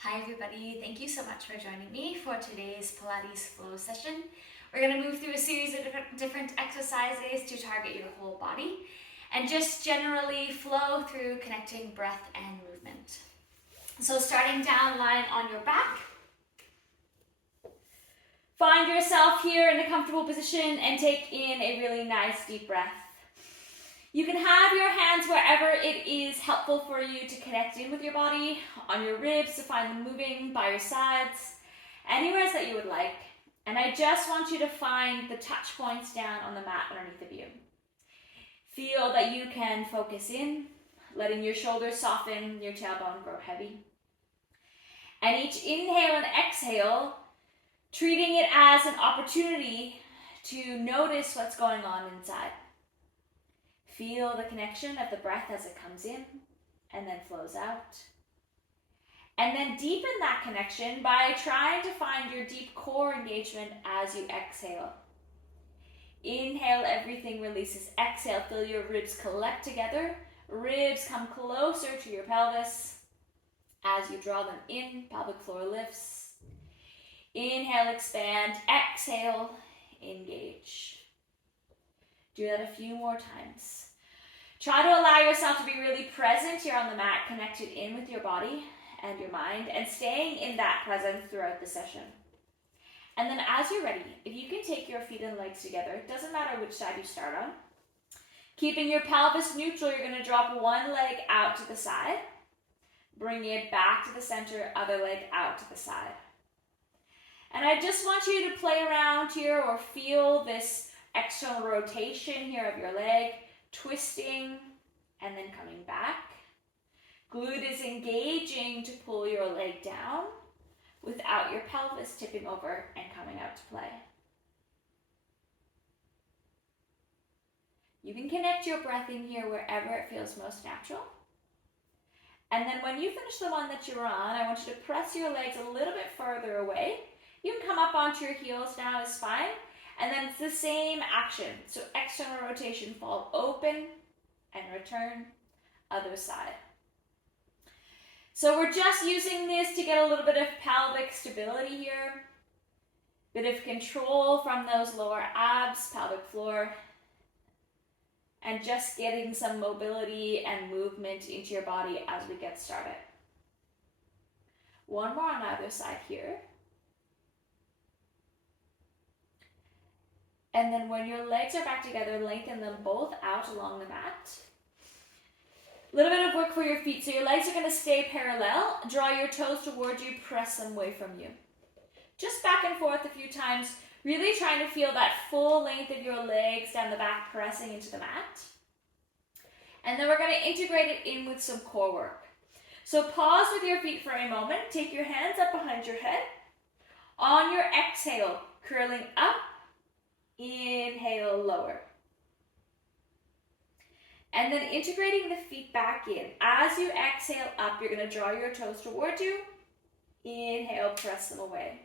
Hi everybody, thank you so much for joining me for today's Pilates flow session. We're going to move through a series of different exercises to target your whole body and just generally flow through connecting breath and movement. So starting down, lying on your back. Find yourself here in a comfortable position and take in a really nice deep breath. You can have your hands wherever it is helpful for you to connect in with your body, on your ribs to find them moving, by your sides, anywhere that you would like. And I just want you to find the touch points down on the mat underneath of you. Feel that you can focus in, letting your shoulders soften, your tailbone grow heavy. And each inhale and exhale, treating it as an opportunity to notice what's going on inside. Feel the connection of the breath as it comes in and then flows out. And then deepen that connection by trying to find your deep core engagement as you exhale. Inhale, everything releases. Exhale, feel your ribs collect together. Ribs come closer to your pelvis. As you draw them in, pelvic floor lifts. Inhale, expand. Exhale, engage. Do that a few more times. Try to allow yourself to be really present here on the mat, connected in with your body and your mind, and staying in that presence throughout the session. And then as you're ready, if you can take your feet and legs together, it doesn't matter which side you start on. Keeping your pelvis neutral, you're going to drop one leg out to the side, bring it back to the center, other leg out to the side. And I just want you to play around here or feel this external rotation here of your leg, twisting and then coming back. Glute is engaging to pull your leg down without your pelvis tipping over and coming out to play. You can connect your breath in here wherever it feels most natural. And then when you finish the one that you're on, I want you to press your legs a little bit further away. You can come up onto your heels now, is fine. And then it's the same action. So external rotation, fall open and return, other side. So we're just using this to get a little bit of pelvic stability here. Bit of control from those lower abs, pelvic floor. And just getting some mobility and movement into your body as we get started. One more on either side here. And then when your legs are back together, lengthen them both out along the mat. A little bit of work for your feet. So your legs are going to stay parallel. Draw your toes towards you, press them away from you. Just back and forth a few times, really trying to feel that full length of your legs down the back, pressing into the mat. And then we're going to integrate it in with some core work. So pause with your feet for a moment. Take your hands up behind your head. On your exhale, curling up. Inhale, lower. And then integrating the feet back in. As you exhale up, you're going to draw your toes towards you. Inhale, press them away.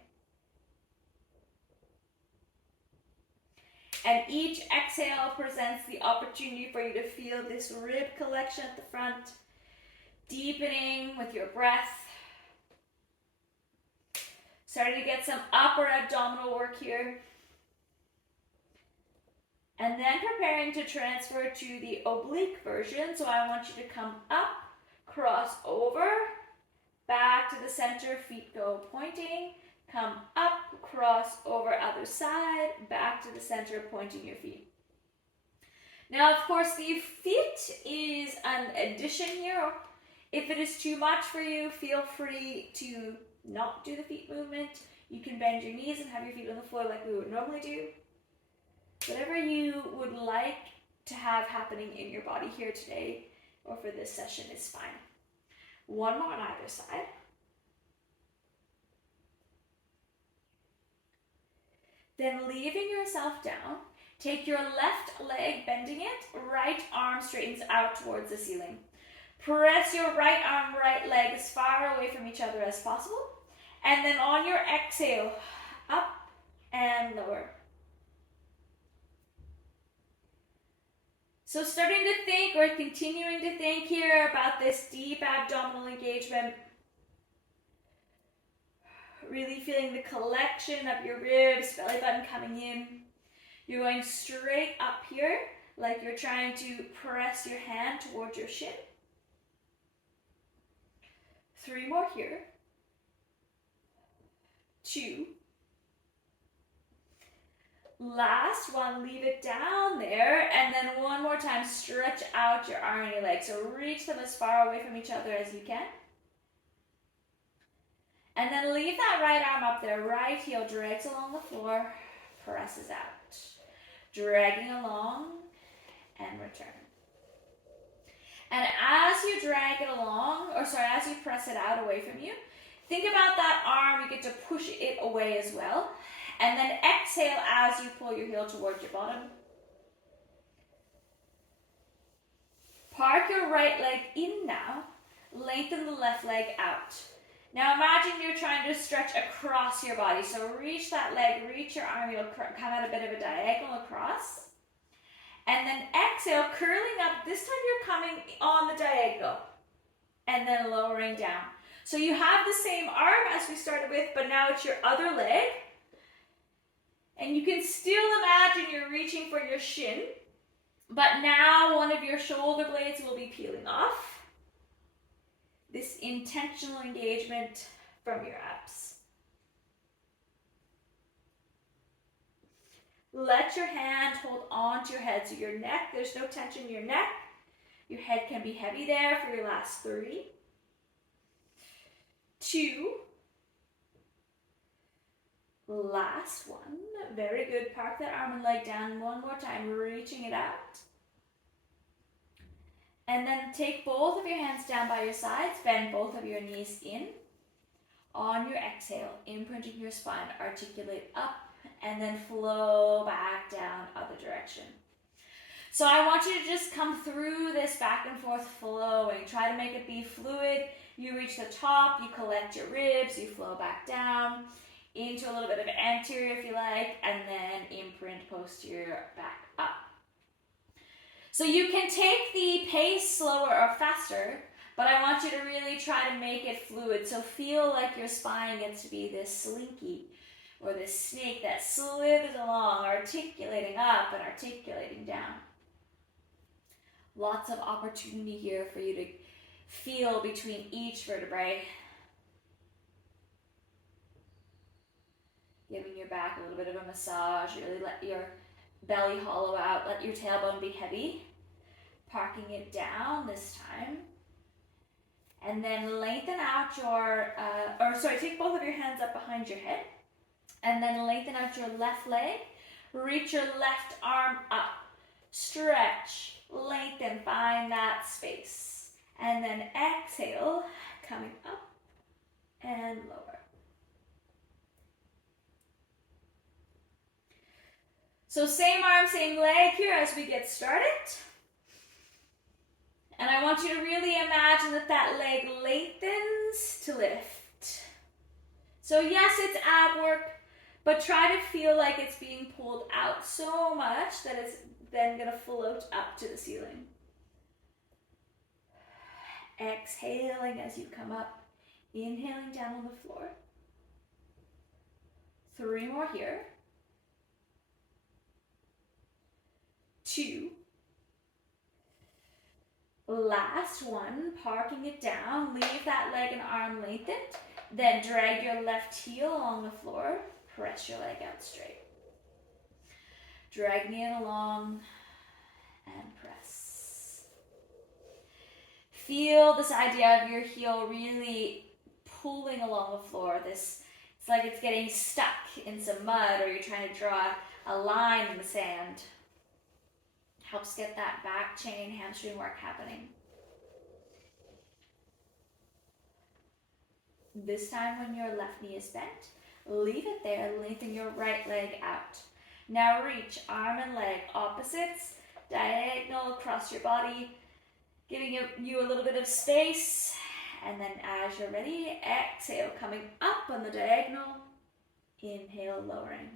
And each exhale presents the opportunity for you to feel this rib collection at the front, deepening with your breath. Starting to get some upper abdominal work here. And then preparing to transfer to the oblique version. So I want you to come up, cross over, back to the center, feet go pointing. Come up, cross over, other side, back to the center, pointing your feet. Now, of course, the feet is an addition here. If it is too much for you, feel free to not do the feet movement. You can bend your knees and have your feet on the floor like we would normally do. Whatever you would like to have happening in your body here today or for this session is fine. One more on either side. Then leaving yourself down, take your left leg, bending it, right arm straightens out towards the ceiling. Press your right arm, right leg as far away from each other as possible. And then on your exhale, up and lower. So starting to think or continuing to think here about this deep abdominal engagement. really feeling the collection of your ribs, belly button coming in. You're going straight up here, like you're trying to press your hand towards your shin. 3 more here. 2. Last one, leave it down there, and then one more time, stretch out your arm and your leg. So reach them as far away from each other as you can. And then leave that right arm up there, right heel drags along the floor, presses out. Dragging along and return. And as you drag it along, as you press it out away from you, think about that arm, you get to push it away as well. And then exhale as you pull your heel towards your bottom. Park your right leg in now. Lengthen the left leg out. Now imagine you're trying to stretch across your body. So reach that leg, reach your arm, you'll come at a bit of a diagonal across. And then exhale, curling up. This time you're coming on the diagonal. And then lowering down. So you have the same arm as we started with, but now it's your other leg. And you can still imagine you're reaching for your shin, but now one of your shoulder blades will be peeling off. This intentional engagement from your abs. Let your hand hold on to your head, so your neck, there's no tension in your neck. Your head can be heavy there for your last 3. 2. Last one. Very good. Park that arm and leg down one more time, reaching it out. And then take both of your hands down by your sides, bend both of your knees in. On your exhale, imprinting your spine, articulate up, and then flow back down other direction. So I want you to just come through this back and forth flowing. Try to make it be fluid. You reach the top, you collect your ribs, you flow back down into a little bit of anterior if you like, and then imprint posterior back up. So you can take the pace slower or faster, but I want you to really try to make it fluid. So feel like your spine gets to be this slinky or this snake that slithers along, articulating up and articulating down. Lots of opportunity here for you to feel between each vertebrae. Giving your back a little bit of a massage. Really let your belly hollow out. Let your tailbone be heavy. Parking it down this time. And then lengthen out your, take both of your hands up behind your head. And then lengthen out your left leg. Reach your left arm up. Stretch, lengthen, find that space. And then exhale, coming up and lower. So same arm, same leg here as we get started. And I want you to really imagine that that leg lengthens to lift. So yes, it's ab work, but try to feel like it's being pulled out so much that it's then going to float up to the ceiling. Exhaling as you come up, inhaling down on the floor. 3 more here. 2. Last one, parking it down. Leave that leg and arm lengthened. Then drag your left heel along the floor. Press your leg out straight. Dragging it along and press. Feel this idea of your heel really pulling along the floor. It's like it's getting stuck in some mud, or you're trying to draw a line in the sand. Helps get that back chain hamstring work happening. This time when your left knee is bent, leave it there, lengthen your right leg out. Now reach arm and leg opposites, diagonal across your body, giving you a little bit of space. And then as you're ready, exhale, coming up on the diagonal, inhale, lowering.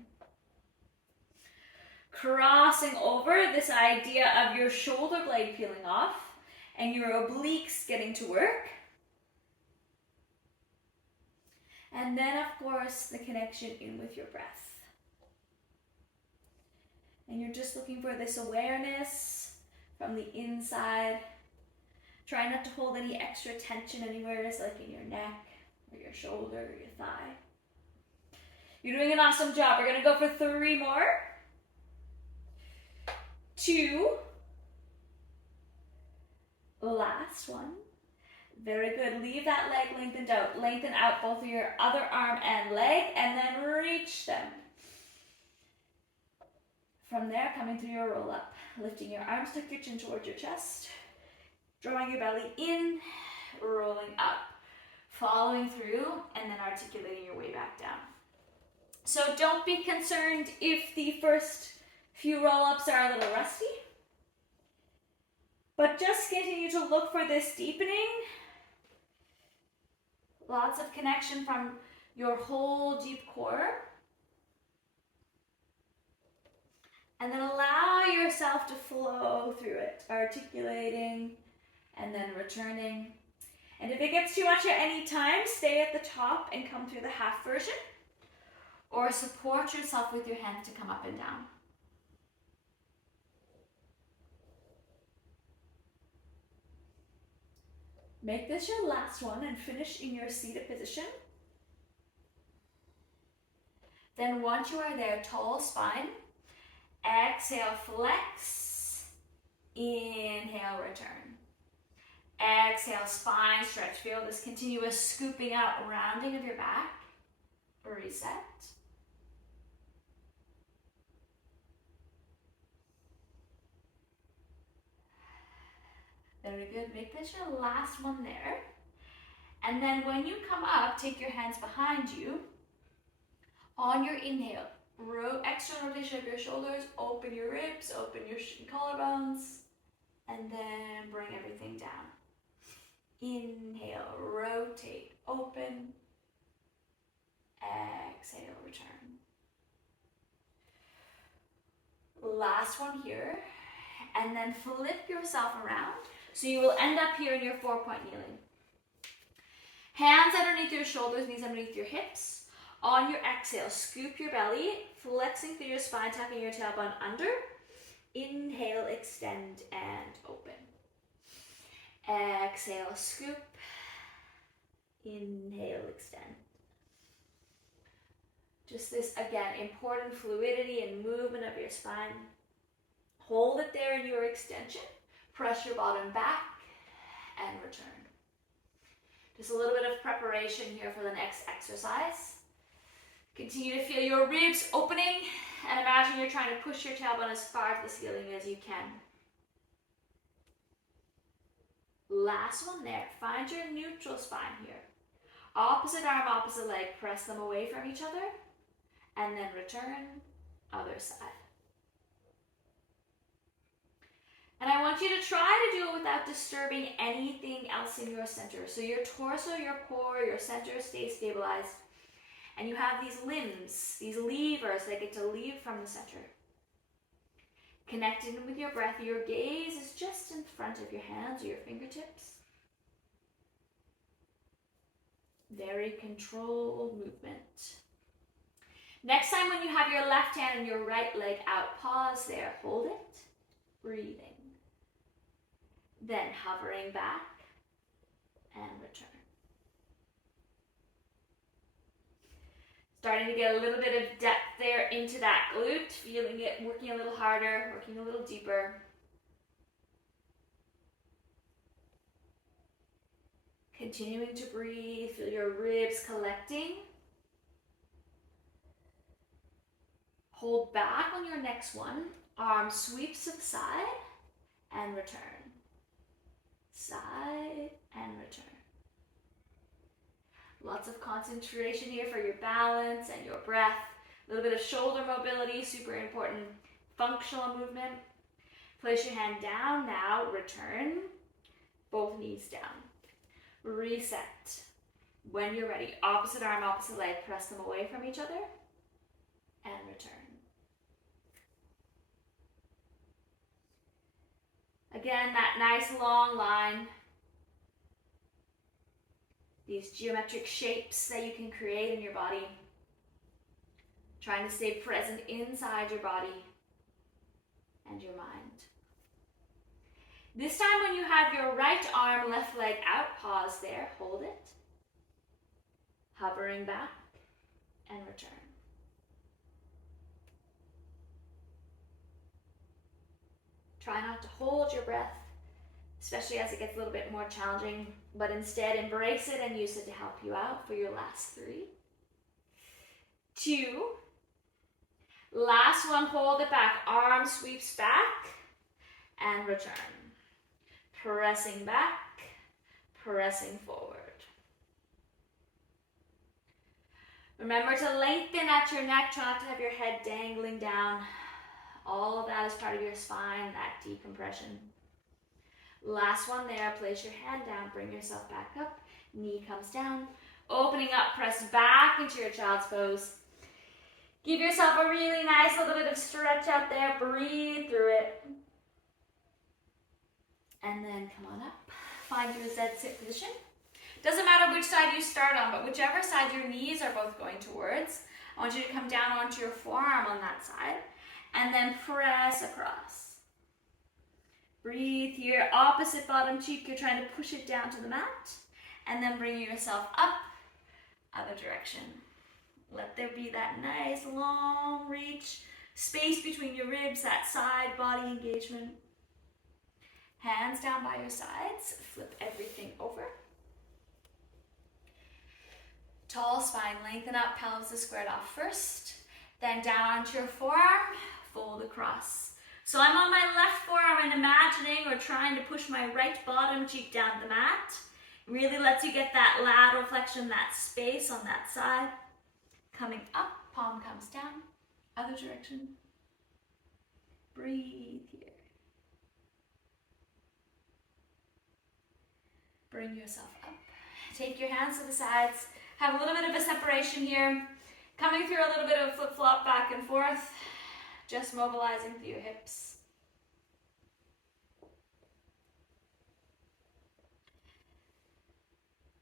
Crossing over, this idea of your shoulder blade peeling off and your obliques getting to work. And then, of course, the connection in with your breath. And you're just looking for this awareness from the inside. Try not to hold any extra tension anywhere, like in your neck or your shoulder or your thigh. You're doing an awesome job. We're going to go for 3 more. 2. Last one. Very good. Leave that leg lengthened out. Lengthen out both of your other arm and leg, and then reach them. From there, coming through your roll up. Lifting your arms, tuck your chin towards your chest. Drawing your belly in, rolling up. Following through, and then articulating your way back down. So don't be concerned if the first few roll-ups are a little rusty. But just continue to look for this deepening. Lots of connection from your whole deep core. And then allow yourself to flow through it, articulating and then returning. And if it gets too much at any time, stay at the top and come through the half version. Or support yourself with your hands to come up and down. Make this your last one and finish in your seated position. Then once you are there, tall spine. Exhale, flex. Inhale, return. Exhale, spine stretch. Feel this continuous scooping out, rounding of your back. Reset. Very good. Make this your last one there. And then when you come up, take your hands behind you. On your inhale, external rotation of your shoulders, open your ribs, open your collarbones, and then bring everything down. Inhale, rotate, open. Exhale, return. Last one here. And then flip yourself around. So you will end up here in your 4-point kneeling. Hands underneath your shoulders, knees underneath your hips. On your exhale, scoop your belly, flexing through your spine, tucking your tailbone under. Inhale, extend, and open. Exhale, scoop. Inhale, extend. Just this, again, important fluidity and movement of your spine. Hold it there in your extension. Press your bottom back and return. Just a little bit of preparation here for the next exercise. Continue to feel your ribs opening and imagine you're trying to push your tailbone as far to the ceiling as you can. Last one there. Find your neutral spine here. Opposite arm, opposite leg. Press them away from each other and then return. Other side. And I want you to try to do it without disturbing anything else in your center. So your torso, your core, your center stay stabilized. And you have these limbs, these levers that get to leave from the center. Connected with your breath, your gaze is just in front of your hands or your fingertips. Very controlled movement. Next time when you have your left hand and your right leg out, pause there, hold it, breathing. Then hovering back and return. Starting to get a little bit of depth there into that glute, feeling it, working a little harder, working a little deeper. Continuing to breathe, feel your ribs collecting. Hold back on your next one, arm sweeps to the side and return. Side and return. Lots of concentration here for your balance and your breath. A little bit of shoulder mobility, super important. Functional movement. Place your hand down now, return. Both knees down. Reset. When you're ready, opposite arm, opposite leg, press them away from each other and return. Again, that nice long line. these geometric shapes that you can create in your body. Trying to stay present inside your body and your mind. This time when you have your right arm, left leg out, pause there, hold it. Hovering back and return. Try not to hold your breath, especially as it gets a little bit more challenging, but instead embrace it and use it to help you out for your last 3, 2, last one, hold it back, arm sweeps back and return. Pressing back, pressing forward. Remember to lengthen at your neck, try not to have your head dangling down. All of that is part of your spine, that decompression. Last one there, place your hand down, bring yourself back up, knee comes down, opening up, press back into your child's pose. Give yourself a really nice little bit of stretch out there, breathe through it. And then come on up, find your Z sit position. Doesn't matter which side you start on, but whichever side your knees are both going towards, I want you to come down onto your forearm on that side, and then press across. Breathe here, opposite bottom cheek, you're trying to push it down to the mat, and then bring yourself up, other direction. Let there be that nice long reach, space between your ribs, that side body engagement. Hands down by your sides, flip everything over. Tall spine, lengthen up, pelvis is squared off first. Then down onto your forearm, fold across. So I'm on my left forearm and imagining or trying to push my right bottom cheek down the mat. Really lets you get that lateral flexion, that space on that side. Coming up, palm comes down, other direction. Breathe here. Bring yourself up. Take your hands to the sides. Have a little bit of a separation here. Coming through a little bit of a flip-flop back and forth. Just mobilizing through your hips.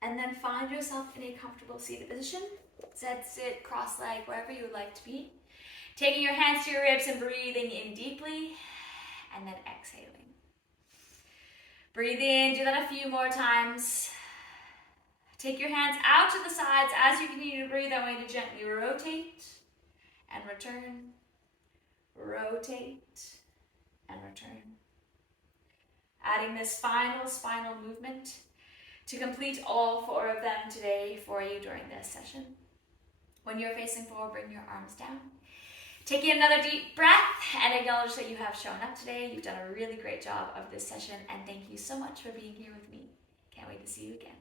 And then find yourself in a comfortable seated position. Z sit, cross leg, wherever you would like to be. Taking your hands to your ribs and breathing in deeply. And then exhaling. Breathe in, do that a few more times. Take your hands out to the sides as you continue to breathe. I want you to gently rotate and return. Rotate and return. Adding this spinal movement to complete all 4 of them today for you during this session. When you're facing forward, bring your arms down. Take in another deep breath and acknowledge that you have shown up today. You've done a really great job of this session, and thank you so much for being here with me. Can't wait to see you again.